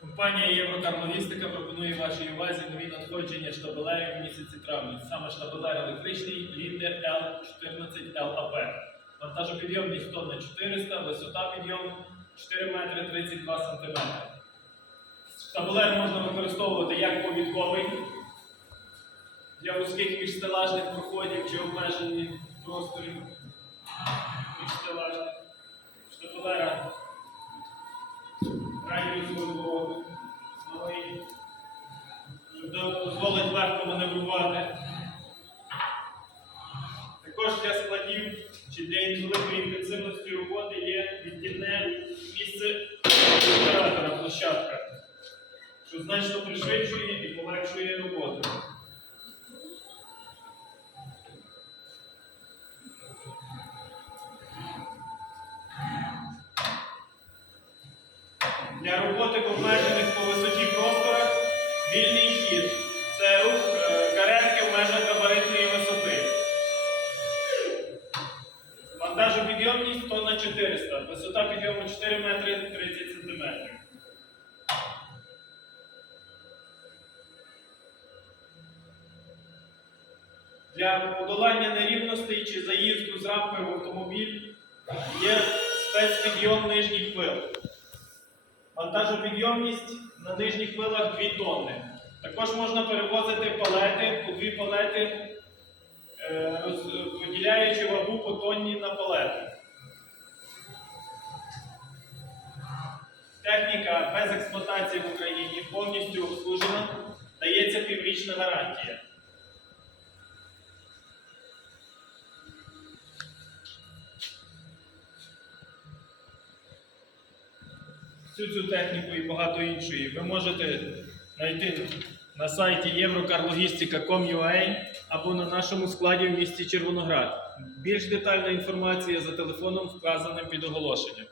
Компанія Єврокарлогістика пропонує вашій увазі нові надходження штабелерів в місяці травні. Саме штабелер електричний Лінде L14LAP. Вантажопідйомність тонна 400, висота підйому 4 метри 32 см. Штабелер можна використовувати як повідковий для вузьких міжстелажних проходів чи обмежених просторів міжстелажних. Штабелера дозволить легко маневрувати. Також для складів чи для великої інтенсивності роботи є віддільне місце оператора площадка, що значно пришвидшує і полегшує роботу. Для роботи в обмежених по висоті просторах вільний хід. Це рух е, каретки в межах габаритної висоти. Вантажопідйомність тонна 400, висота підйому 4 метри 30 сантиметрів. Для подолання нерівностей чи заїзду з рампи в автомобіль є спецпідйом нижніх хвил. Вантажопідйомність на нижніх хвилах 2 тонни. Також можна перевозити палети, по дві палети, е, поділяючи вагу по тонні на палети. Техніка без експлуатації в Україні повністю обслужена, дається піврічна гарантія. Всю цю техніку і багато іншої ви можете знайти на сайті eurocарlogistica.com.ua або на нашому складі в місті Червоноград. Більш детальна інформація за телефоном, вказаним під оголошенням.